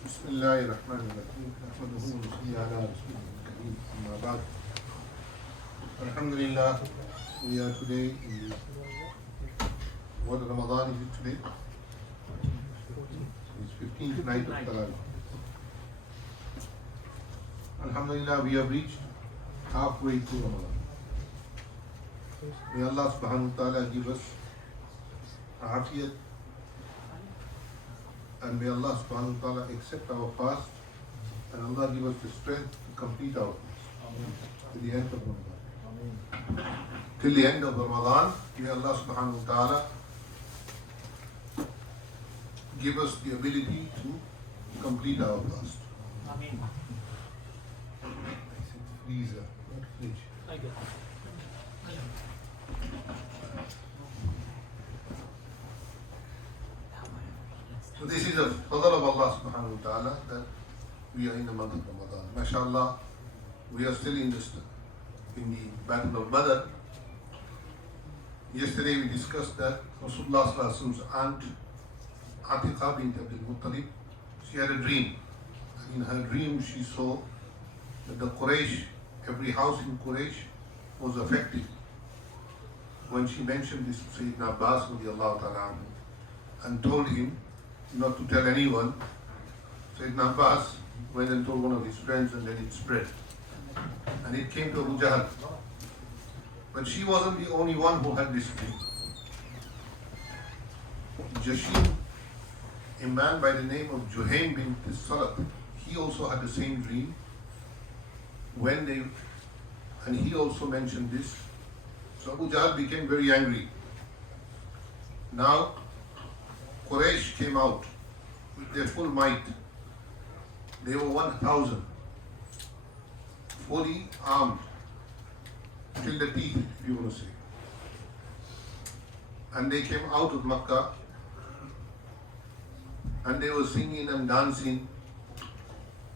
بسم الله الرحمن الرحيم نحمده ونصلي على رسوله الكريم أما بعد Alhamdulillah, we are today in the what Ramadan is it today? It's 15th night of Taleem. Alhamdulillah, we have reached halfway through Ramadan. May Allah subhanahu wa ta'ala give us afiyat, and may Allah subhanahu wa ta'ala accept our fast, and Allah give us the strength to complete our fast to the end of Ramadan. Till the end of Ramadan, may Allah subhanahu wa ta'ala give us the ability to complete our fast. Ameen. Freezer, not fridge. So this is a fadl of Allah subhanahu wa ta'ala that we are in the month of Ramadan. MashaAllah, we are still in the Battle of Badr. Yesterday we discussed that Rasulullah sallallahu alaihi wasallam's aunt Atiqa bint Abdul Muttalib, she had a dream. And in her dream she saw that the Quraysh, every house in Quraysh was affected. When she mentioned this to Sayyidina Abbas radiallahu ta'ala anhu and told him not to tell anyone, Sayyidina Abbas went and told one of his friends, and then it spread. And it came to Abu Jahl. But she wasn't the only one who had this dream. Jashim, a man by the name of Juhaym bin Salah, he also had the same dream. And he also mentioned this. So Abu Jahl became very angry. Now Quraysh came out with their full might. They were 1,000, fully armed till the teeth, if you want to say. And they came out of Makkah and they were singing and dancing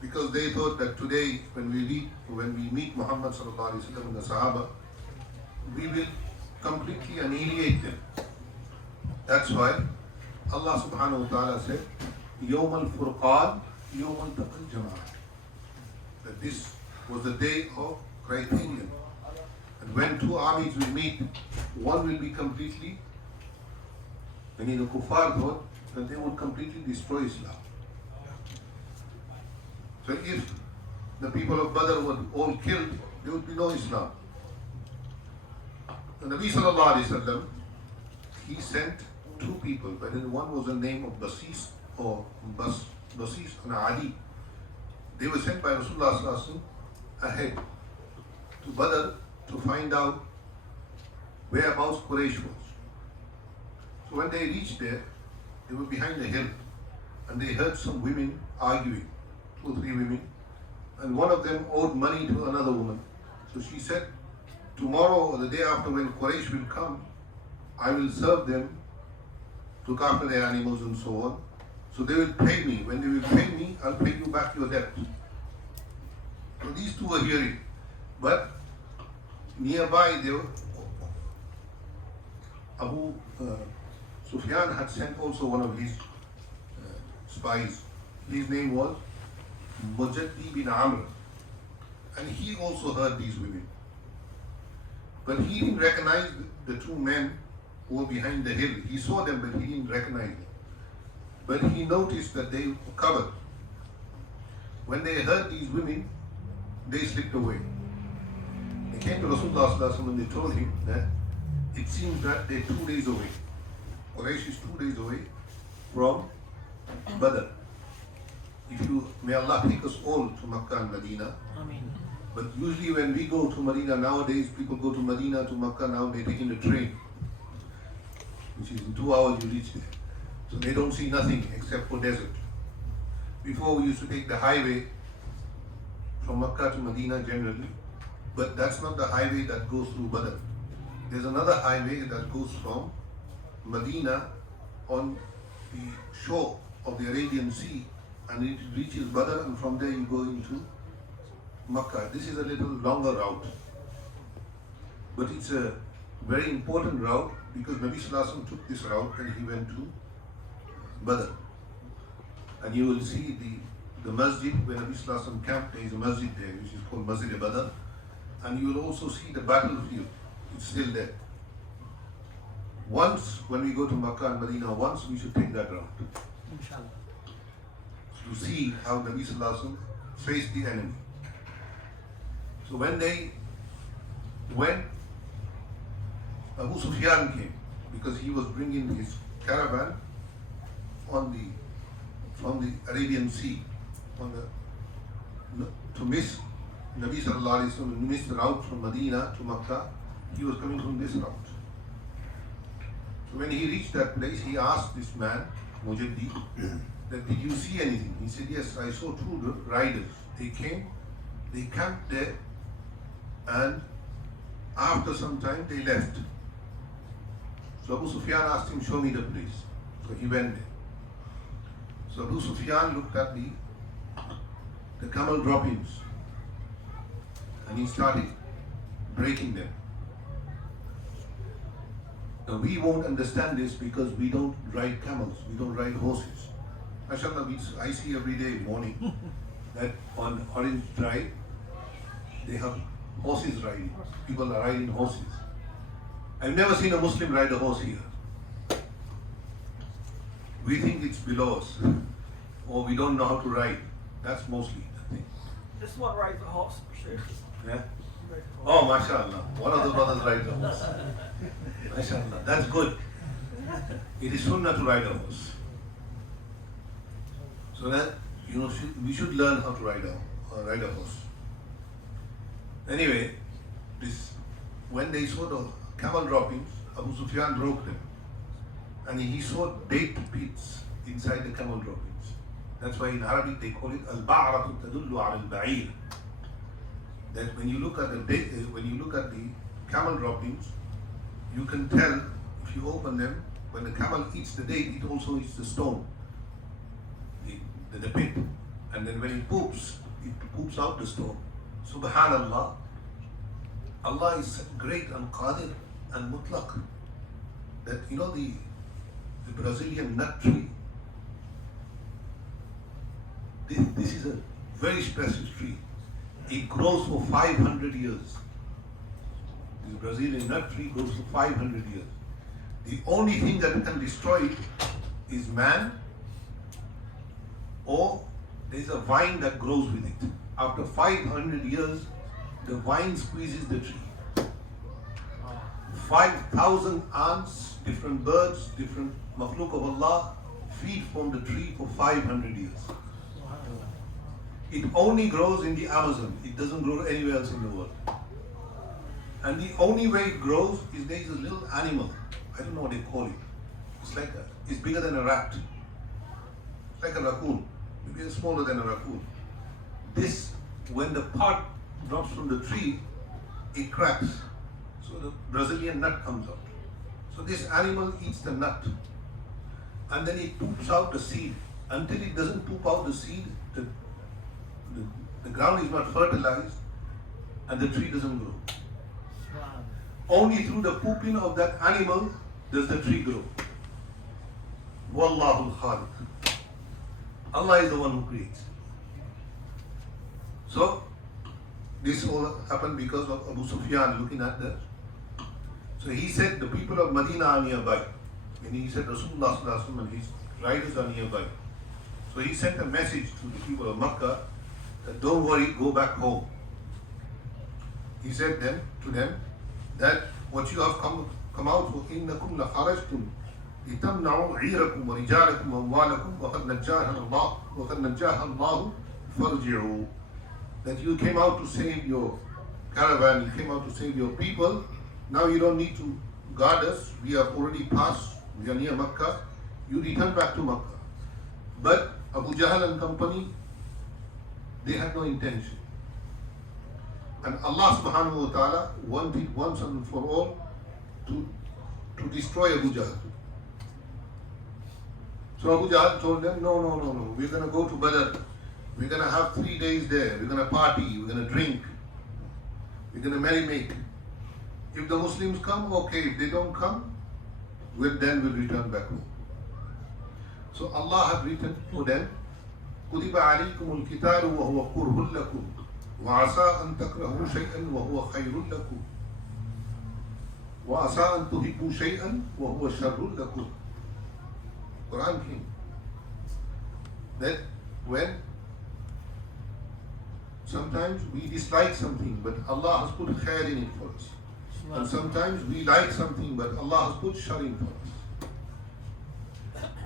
because they thought that today when we meet Mohammad sallallahu alaihi wasallam and the Sahaba, we will completely annihilate them. That's why Allah subhanahu wa ta'ala said, Yawm al-Furqan, Yawm al-Taqal Jama'at. That this was the day of criterion. And when two armies will meet, one will be completely, the kuffar thought that they would completely destroy Islam. So if the people of Badr were all killed, there would be no Islam. The Nabi sallallahu alaihi wasallam, he sent two people, but then one was the name of Basis and Ali. They were sent by Rasulullah sallallahu alaihi wasallam ahead to Badr to find out whereabouts Quraysh was. So when they reached there, they were behind a hill and they heard some women arguing, 2 or 3 women, and one of them owed money to another woman. So she said, tomorrow or the day after when Quraysh will come, I will serve them, look after their animals and so on. So they will pay me. When they will pay me, I'll pay you back your debt. So these two were hearing. But nearby, Abu Sufyan had sent also one of his spies. His name was Mujaddi bin Amr. And he also heard these women. But he didn't recognize the two men who were behind the hill. He saw them, but he didn't recognize them. But he noticed that they were covered. When they heard these women, they slipped away. They came to Rasulullah sallallahu alaihi wasallam and they told him that it seems that they're 2 days away. Quraysh is 2 days away from Badr. May Allah take us all to Makkah and Medina. Ameen. But usually when we go to Medina nowadays, people go to Medina, to Makkah now, they're taking the train, which is in 2 hours you reach there. So they don't see nothing except for desert. Before we used to take the highway from Makkah to Medina generally, but that's not the highway that goes through Badr. There's another highway that goes from Medina on the shore of the Arabian Sea and it reaches Badr, and from there you go into Makkah. This is a little longer route, but it's a very important route because Nabi Sallallahu Alaihi Wasallam took this route and he went to Badr. and you will see the masjid where Nabi Sallallahu Alaihi Wasallam camped. There is a masjid there which is called Masjid Badr, and you will also see the battlefield. It's still there. Once, when we go to Makkah and Medina, once we should take that round. Inshallah. To see how Nabi Sallallahu Alaihi Wasallam faced the enemy. So when Abu Sufyan came, because he was bringing his caravan from the Arabian Sea, to miss Nabi Sallallahu Alaihi Wasallam, to miss the route from Medina to Makkah, he was coming from this route. So when he reached that place, he asked this man, Mujaddi, that did you see anything? He said, yes, I saw two riders. They came, they camped there, and after some time they left. So Abu Sufyan asked him, show me the place. So he went there. So Abu Sufyan looked at the camel droppings and he started breaking them. Now we won't understand this because we don't ride camels, we don't ride horses. MashaAllah, I see every day morning that on Orange Drive they have horses riding. People are riding horses. I've never seen a Muslim ride a horse here. We think it's below us, or we don't know how to ride. That's mostly the thing. This one rides a horse, Sheikh. Yeah? Oh, mashallah. One of the brothers rides a horse. Mashallah. That's good. It is sunnah to ride a horse. So that, we should learn how to ride a horse. Anyway, when they saw the camel droppings, Abu Sufyan broke them. And he saw date pits inside the camel droppings. That's why in Arabic they call it al-ba'ratu tadullu ala al-ba'ir. That when you look at the camel droppings, you can tell if you open them, when the camel eats the date, it also eats the stone, the pit. And then when it poops out the stone. Subhanallah, Allah is great and qadir and mutlaq. That the Brazilian nut tree, this is a very special tree. It grows for 500 years. The Brazilian nut tree grows for 500 years. The only thing that can destroy it is man, or there's a vine that grows with it. After 500 years, the vine squeezes the tree. 5,000 ants, different birds, different makhluk of Allah feed from the tree for 500 years. It only grows in the Amazon. It doesn't grow anywhere else in the world. And the only way it grows is there is a little animal. I don't know what they call it. It's bigger than a rat. It's like a raccoon. Maybe it's smaller than a raccoon. When the pot drops from the tree, it cracks. So the Brazilian nut comes out. So this animal eats the nut. And then it poops out the seed. Until it doesn't poop out the seed, the ground is not fertilized and the tree doesn't grow. Only through the pooping of that animal does the tree grow. Wallahu khaliq. Allah is the one who creates. So this all happened because of Abu Sufyan looking at that. So he said the people of Medina are nearby. And he said Rasulullah sallallahu alaihi wasallam and his riders are nearby. So he sent a message to the people of Makkah that don't worry, go back home. He said to them that what you have come out for, إِنَّكُمْ لَخَرَجْتُمْ لِتَمْنَعُوا عِيرَكُمْ وَرِجَالَكُمْ وَأَمْوَالَكُمْ وَقَدْ نَجَّاهَ اللَّهُ فَارْجِعُوا. That you came out to save your caravan, you came out to save your people. Now you don't need to guard us. We have already passed. We are near Makkah. You return back to Makkah. But Abu Jahl and company, they had no intention. And Allah subhanahu wa ta'ala wanted once and for all to destroy Abu Jahl. So Abu Jahl told them, no, we're going to go to Badr. We're going to have 3 days there. We're going to party. We're going to drink. We're going to merry-make. If the Muslims come, okay. If they don't come, then we'll return back home. So Allah had written for them كتب عليكم القتال وهو كره لكم وعسى أن تكرهوا شيئا وهو خير لكم وعسى أن تحبوا شيئا وهو شر لكم. Quran came. That when sometimes we dislike something, but Allah has put khair in it for us. And sometimes we like something, but Allah has put shar in for us.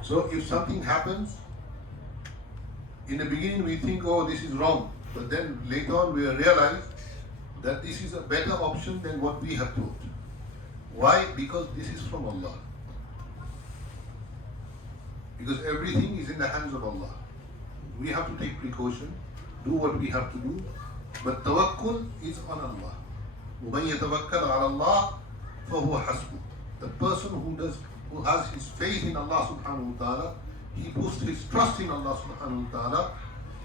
So if something happens, in the beginning we think, oh, this is wrong. But then later on we realize that this is a better option than what we have thought. Why? Because this is from Allah. Because everything is in the hands of Allah. We have to take precaution, do what we have to do, but tawakkul is on Allah. وَمَنْ يَتَوَكَّلْ عَلَى اللَّهِ فَهُوَ حَسْبُهُ. The person who has his faith in Allah subhanahu wa ta'ala, he puts his trust in Allah subhanahu wa ta'ala,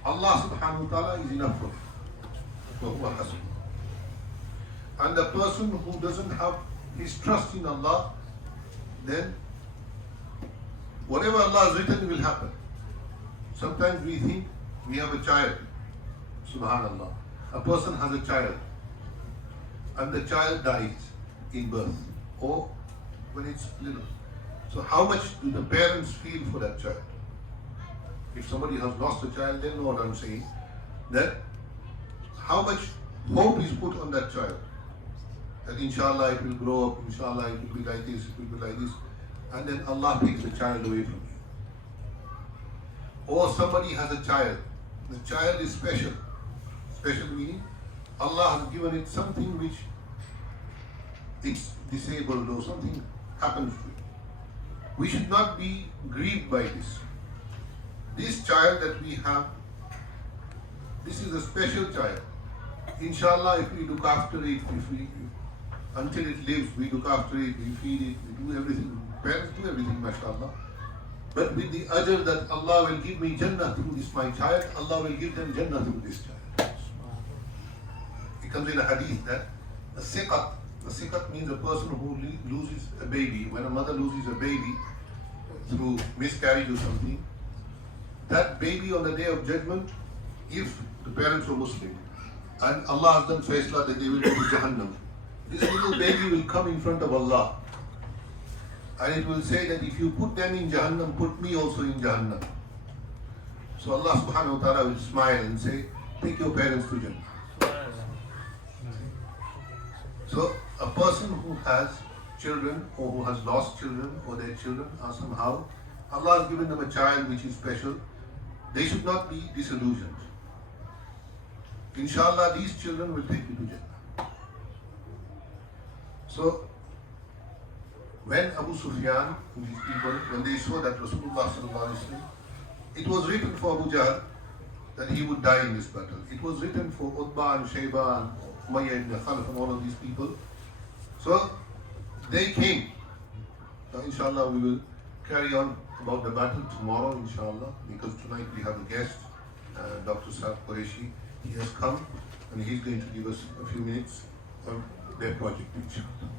Allah subhanahu wa ta'ala is enough for him. فَهُوَ حَسْبُهُ. And the person who doesn't have his trust in Allah, then whatever Allah has written will happen. Sometimes we think we have a child, subhanallah. A person has a child and the child dies in birth or when it's little. So how much do the parents feel for that child? If somebody has lost a child, they know what I'm saying. That how much hope is put on that child. That inshallah it will grow up, inshallah it will be like this, it will be like this. And then Allah takes the child away from you. Or somebody has a child. The child is special. Special meaning Allah has given it something which it's disabled or something happens to it. We should not be grieved by this. This child that we have, this is a special child. Inshallah, if we look after it, until it lives, we look after it, we feed it, we do everything. Parents do everything, mashallah. But with the ajr that Allah will give me Jannah through this my child, Allah will give them Jannah through this child. It comes in a hadith that a siqat means a person who loses a baby. When a mother loses a baby through miscarriage or something, that baby on the day of judgment, if the parents were Muslim, and Allah has done faisla that they will go to Jahannam, this little baby will come in front of Allah. And it will say that if you put them in Jahannam, put me also in Jahannam. So Allah subhanahu wa ta'ala will smile and say, take your parents to Jannah. So a person who has children or who has lost children or their children are somehow, Allah has given them a child which is special, they should not be disillusioned. Inshallah, these children will take you to Jannah. So when Abu Sufyan, these people, when they saw that Rasulullah sallallahu alaihi wasallam, it was written for Abu Jahl that he would die in this battle. It was written for Utbah and Shayba and Umayyah ibn Khalaf and all of these people. So they came. So inshallah we will carry on about the battle tomorrow, inshallah, because tonight we have a guest, Dr. Saad Qureshi. He has come and he's going to give us a few minutes on their project, inshallah.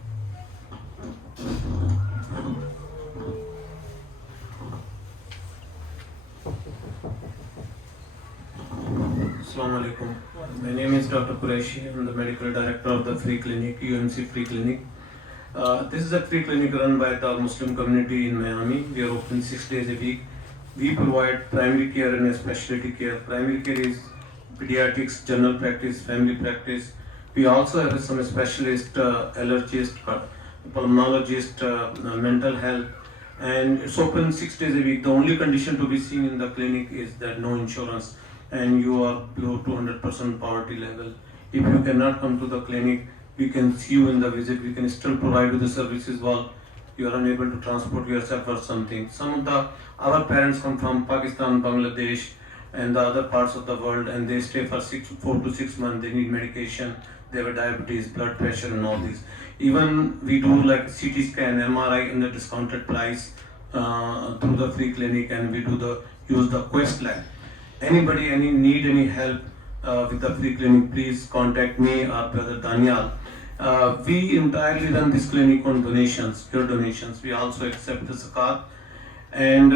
Assalamu alaikum. My name is Dr. Qureshi. I'm the medical director of the free clinic, UMC Free Clinic. This is a free clinic run by the Muslim community in Miami. We are open 6 days a week. We provide primary care and specialty care. Primary care is pediatrics, general practice, family practice. We also have some specialist, allergist, pulmonologist, mental health, and it's open 6 days a week. The only condition to be seen in the clinic is that no insurance and you are below 200% poverty level. If you cannot come to the clinic, we can see you in the visit. We can still provide you the services while you are unable to transport yourself or something. Some of our parents come from Pakistan, Bangladesh, and the other parts of the world, and they stay for 4 to 6 months. They need medication. They have diabetes, blood pressure, and all this. Even we do like CT scan, MRI in the discounted price through the free clinic, and we do use the Quest lab. Anybody need any help with the free clinic, please contact me or Brother Daniel. We entirely run this clinic on donations, pure donations. We also accept the zakat, and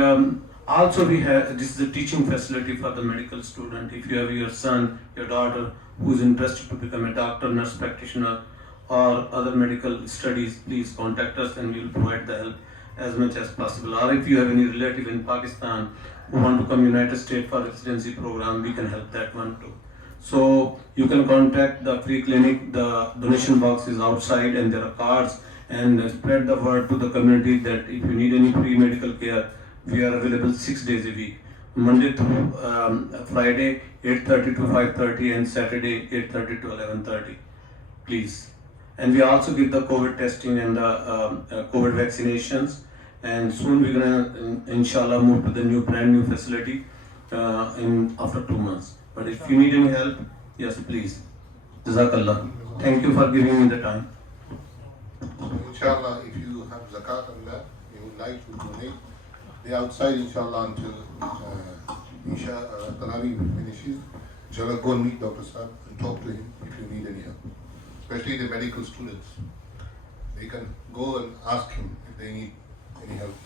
Also, we have, this is a teaching facility for the medical student. If you have your son, your daughter who is interested to become a doctor, nurse practitioner, or other medical studies, please contact us and we will provide the help as much as possible. Or if you have any relative in Pakistan who want to come United States for residency program, we can help that one too. So you can contact the free clinic. The donation box is outside and there are cards, and spread the word to the community that if you need any free medical care, we are available 6 days a week, Monday through Friday 8:30 to 5:30 and Saturday 8:30 to 11:30. Please. And we also give the COVID testing and the COVID vaccinations. And soon we're gonna inshallah move to the brand new facility in after 2 months. But if you need any help, yes, please. Jazakallah. Thank you for giving me the time. Inshallah, if you have zakat on that, you would like to donate, they're outside inshallah until Tarawih finishes. Inshallah, go and meet Dr. Saab and talk to him if you need any help. Especially the medical students. They can go and ask him if they need any help.